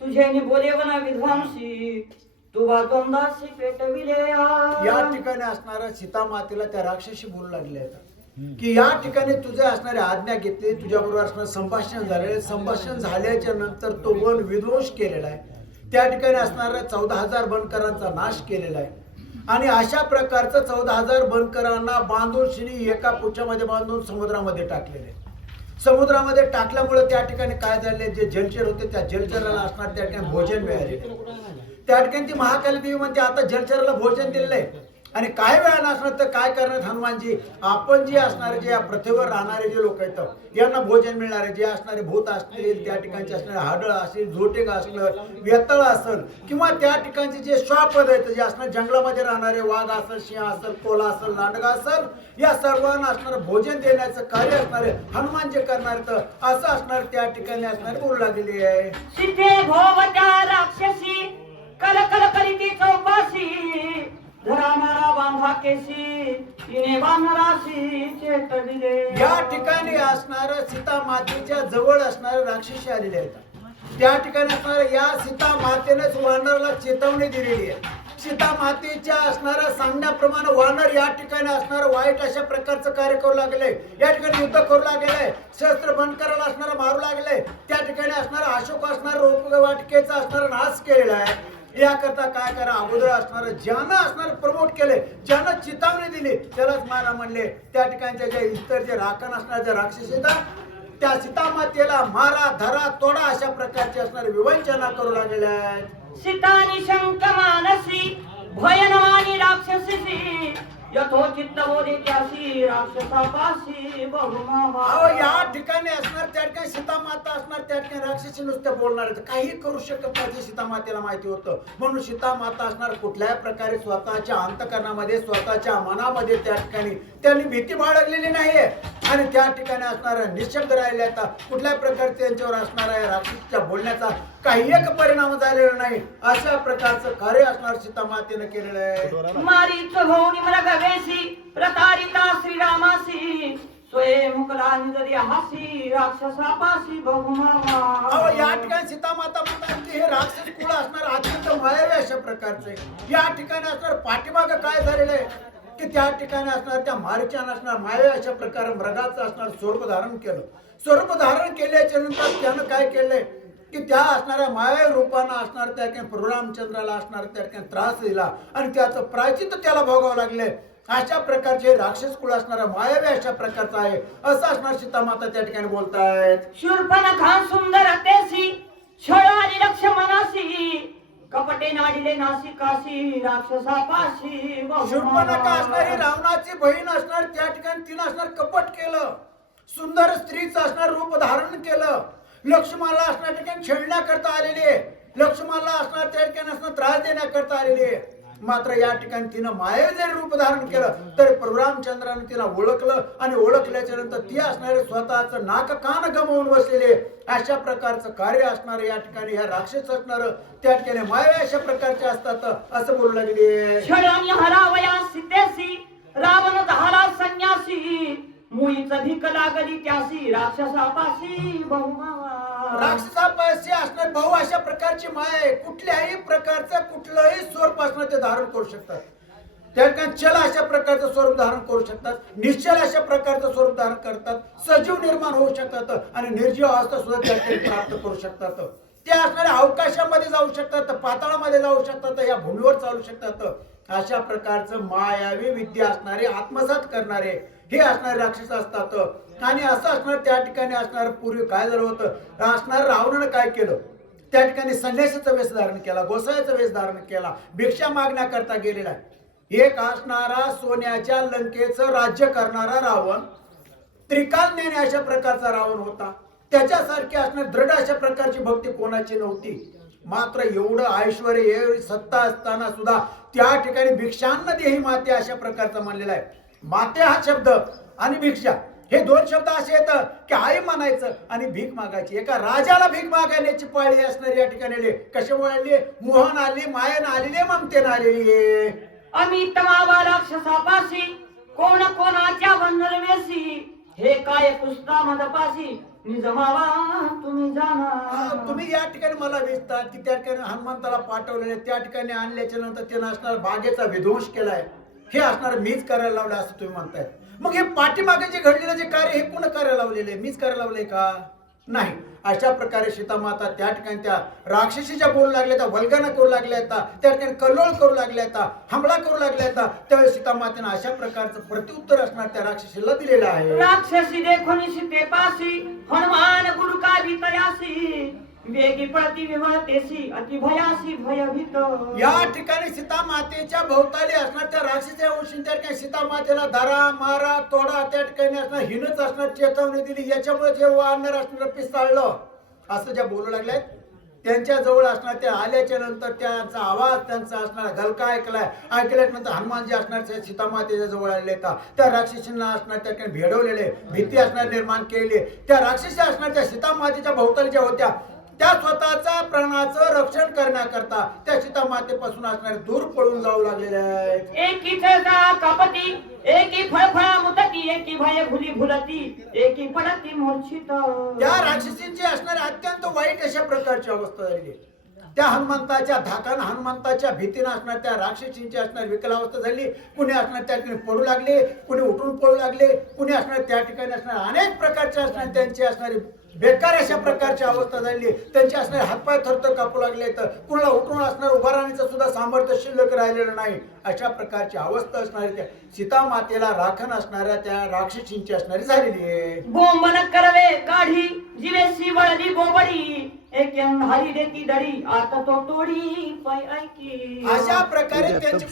तुझे बोलेवन विध्वंसी तुवा दोंदासी पेटविले या ठिकाणी असणाऱ्या सीता मातेला त्या राक्षसी बोलू लागले की या ठिकाणी तुझे असणारे आज्ञा घेतली, तुझ्या बरोबर असणारे संभाषण झाले, संभाषण झाल्याच्या नंतर तो वन विध्वंस केलेला आहे, त्या ठिकाणी असणाऱ्या 14,000 बनकरांचा नाश केलेला आहे आणि अशा प्रकारचं 14,000 बनकरांना बांधून शिनी एका पुच्छामध्ये बांधून समुद्रामध्ये टाकलेले. समुद्रामध्ये टाकल्यामुळे त्या ठिकाणी काय झाले, जे जलचर होते त्या जलचराला असणार त्या ठिकाणी भोजन मिळाले. त्या ठिकाणी ती महाकाली देवी म्हणते आता जलचराला भोजन दिलेलं आहे आणि काही वेळा नसणार तर काय करणार हनुमानजी, आपण जे असणारे जे या पृथ्वीवर राहणारे जे लोक आहेत यांना भोजन मिळणारे जे असणारे भूत असतील, त्या ठिकाणचे असणारे हाडळ असेल, झोटेक असलं, वेतळ असेल किंवा त्या ठिकाणचे जे श्वापद आहेत जे असणार जंगलामध्ये राहणारे वाघ असेल, सिंह असेल, कोला असेल, लांडगा असेल, या सर्वांना असणारं भोजन देण्याचं कार्य असणारे हनुमान जे करणार तर असं असणार त्या ठिकाणी असणारे बोलू लागलेली आहे. सीते भोवत्या राक्षसी कल कल करीती चौपासी धरा मारा बांधा केसी तिने वानराशी चेतविले. या ठिकाणी असणार सीता मातेच्या जवळ असणारे राक्षसी आलेले आहेत. त्या ठिकाणी असणाऱ्या या सीता मातेनेच वानराला चेतवणी दिलेली आहे. सीता मातेच्या असणाऱ्या सांगण्याप्रमाणे वानर या ठिकाणी असणारं वाईट अशा प्रकारचं कार्य करू लागले, या ठिकाणी युद्ध करू लागले, शस्त्र बंद करायला असणारा मारू लागले, त्या ठिकाणी असणारा अशोक असणारा रोप वाटिकेचा असणारा नाश केलेला आहे. याकरता काय करा, अगोदर असणार ज्यानं असणार प्रमोट केले, ज्यानं चेतावणी दिली त्यालाच मारा म्हणले. त्या ठिकाणच्या जे इतर जे राखण असणार जे राक्षसी त्या सीता मातेला मारा, धरा, तोडा अशा प्रकारचे असणारे विवंचना करू लागलेले आहेत. सीता निशंक मानसी भयनवानी राक्षसी यथोचित्त बोधित्यासी राक्षसापासी बहुमावा. अहो या ठिकाणी असणार त्या ठिकाणी सीता माता असणार त्या ठिकाणी राक्षसी नुसते बोलणार काही करू शकत नाही सीता मातेला माहिती होतं. म्हणून सीता माता असणार कुठल्याही प्रकारे स्वतःच्या अंतकरणामध्ये स्वतःच्या मनामध्ये त्या ठिकाणी त्यांनी भीती बाळगलेली नाहीये आणि त्या ठिकाणी असणारा निशब्द राहिले. आता कुठल्याही प्रकारे त्यांच्यावर असणारा या राक्षसीच्या बोलण्याचा काही एक परिणाम झालेला नाही. अशा प्रकारचं कार्य असणार सीता मातेने केलेलं आहे. मारीच भौनी मृगवेशी प्रतारिता श्रीरामासी स्वयं मुकला निजरी हासी राक्षसापासी बहुमावा. अहो या ठिकाणी सीता माता म्हणतात की हे राक्षस कुळ असणार अत्यंत मायावी अशा प्रकारचे. या ठिकाणी असणार पाठीमाग काय झालेलं आहे की त्या ठिकाणी असणार त्या मारीच्यानं असणार मायावी अशा प्रकारे मृगाचं असणार स्वरूप धारण केलं. स्वरूप धारण केल्याच्या नंतर त्यानं काय केलंय की त्या असणाऱ्या मायावी रूपानं असणार त्या ठिकाणी प्रभू रामचंद्राला असणार त्या ठिकाणी त्रास दिला आणि त्याचं प्रायचित्त त्याला भोगावं लागले. अशा प्रकारचे राक्षस कुळ असणारा मायावी अशा प्रकारचा आहे असं असणार सीता माता त्या ठिकाणी बोलतायत. शूर्पणखा सुंदर तेसी छळ आणि लक्ष्मणासी कपटे नाडिले नासिकासी राक्षसापाशी शूर्पणखा असणारी रावणाची बहीण असणार त्या ठिकाणी तिनं असणार कपट केलं, सुंदर स्त्रीचं असणार रूप धारण केलं, लक्ष्मणाला असणार ठिकाणी छेडण्याकरता आलेली आहे, लक्ष्मणाला असणार त्या ठिकाणी असणार त्रास देण्याकरता आलेली आहे. मात्र या ठिकाणी तिनं मायावी जरी रूप धारण केलं तरी प्रभू रामचंद्राने तिला ओळखलं आणि ओळखल्याच्या नंतर ती असणारे स्वतःचं नाक कान गमावून बसलेले अशा प्रकारचं कार्य असणार या ठिकाणी ह्या राक्षस असणार त्या ठिकाणी मायावी अशा प्रकारचे असतात असं बोलू लागले. छळानी हरावया सीतेसी रावण झाला संन्यासी मुळीच भीक लागली त्यासी राक्षसापाशी बहुमावा. राक्षसापाशी असणार भाऊ अशा प्रकारची माया आहे. कुठल्याही प्रकारचं कुठलंही स्वरूप असणार ते धारण करू शकतात. त्या ठिकाणी चल अशा प्रकारचं स्वरूप धारण करू शकतात, निश्चल अशा प्रकारचं स्वरूप धारण करतात, सजीव निर्माण होऊ शकतात आणि निर्जीव अवस्था सुद्धा त्या ठिकाणी प्राप्त करू शकतात. ते असणाऱ्या अवकाशामध्ये जाऊ शकतात, पाताळामध्ये जाऊ शकतात, या भूमीवर चालू शकतात. अशा प्रकारचं मायावी विद्या असणारे आत्मसात करणारे हे असणारे राक्षस असतात. आणि असं असणार त्या ठिकाणी असणार पूर्वी काय झालं होतं असणार रावणानं काय केलं त्या ठिकाणी संन्यासाचा वेश धारण केला, गोसाळ्याचा वेश धारण केला, भिक्षा मागण्याकरता गेलेला आहे. एक असणारा सोन्याच्या लंकेचं राज्य करणारा रावण, त्रिकाल ज्ञानी अशा प्रकारचा रावण होता. त्याच्यासारखी असणार दृढ अशा प्रकारची भक्ती कोणाची नव्हती. मात्र एवढं ऐश्वर्य एवढी सत्ता असताना सुद्धा त्या ठिकाणी भिक्षांना देही माते अशा प्रकारचा मानलेला आहे. माते हा शब्द आणि भिक्षा हे दोन शब्द असे येतात की आई म्हणायचं आणि भीक मागायची. एका राजाला भीक मागायची पाळी असणारी या ठिकाणी कशामुळे आली, मोहन आली, मायन आलेली, ममतेन आलेली. अमित मावा राक्षसापाशी कोण कोणाच्या बंधनवेसी हे काय पुसता मदपाशी निजमावा तुम्ही जाणा. तुम्ही या ठिकाणी मला वेचता की त्या ठिकाणी हनुमंताला पाठवलेले, त्या ठिकाणी आणल्याच्या नंतर त्यानं असणार बागेचा विध्वंस केलाय, हे असणार मीच करायला लावलं असं तुम्ही म्हणताय. मग हे पाठीमागे जे घडलेलं जे कार्य हे कोण करायला लावलेले, मीच करायला लावले का? नाही. अशा प्रकारे सीतामाता त्या ठिकाणी त्या राक्षसीच्या बोलू लागल्या, त्या वल्गना करू लागल्या, त्या ठिकाणी कल्लोळ करू लागल्या, हमला करू लागल्या. त्यावेळेस सीतामातेनं अशा प्रकारचं प्रत्युत्तर असणार त्या राक्षसीला दिलेलं आहे. राक्षसी देखून सीते पासी हनुमान गुरु का भीतयासी वेगी पळती विमळतेसी अति भयासी भयभीत. या ठिकाणी सीतामातेच्या भोवताली असणार त्या राक्षसीच्या वंशी त्या ठिकाणी सीतामातेला धरा मारा तोडा त्या ठिकाणी असणार हिनच असणार चेतावणी दिली. याच्यामुळे जे वानर असणार पिसाळलं असं ज्या बोलू लागल्यात त्यांच्या जवळ असणार त्या आल्याच्या नंतर त्यांचा आवाज त्यांचा असणार गलका ऐकल्यानंतर हनुमान जे असणार त्या सीतामातेच्या जवळ आलेले त्या राक्षसींना असणार त्या ठिकाणी भेडवलेले, भीती असणार निर्माण केली. त्या राक्षसी असणार त्या सीतामातेच्या भोवताली ज्या होत्या त्या स्वतःचा प्राणाचं रक्षण करण्याकरता त्या सीतामातेपासून असणारे दूर पळून जाऊ लागलेले आहेत. एकी छळता कापती एकी फळफळा मुतती एकी भय भुली भुलती एकी पडती मूर्छित. त्या राक्षसींची असणारी अत्यंत वाईट अशा प्रकारची अवस्था झाली. त्या हनुमंताच्या धाकानं हनुमंताच्या भीतीनं असणार त्या राक्षसींची असणार विकलावस्था झाली. कुणी असणार त्या ठिकाणी पडू लागले, कुणी उठून पळू लागले, कुणी असणार त्या ठिकाणी असणार अनेक प्रकारचे असणार त्यांची असणारी बेकार अशा प्रकारची अवस्था झाली. त्यांचे असणारे हातपाय थरथर कापू लागले, तर कुणाला उठून असणार उभा राहण्याचं सुद्धा सामर्थ्य शिल्लक राहिलेलं नाही. अशा प्रकारची अवस्था असणारी त्या सीतामातेला राखण असणाऱ्या त्या राक्षसींची असणारी झालेली आहे. बोंबन करवे काढी जिवेसी वळली बोबडी एक अंधारी देती दडी आता तो तोडी पाय ऐकी. अशा प्रकारे त्यांची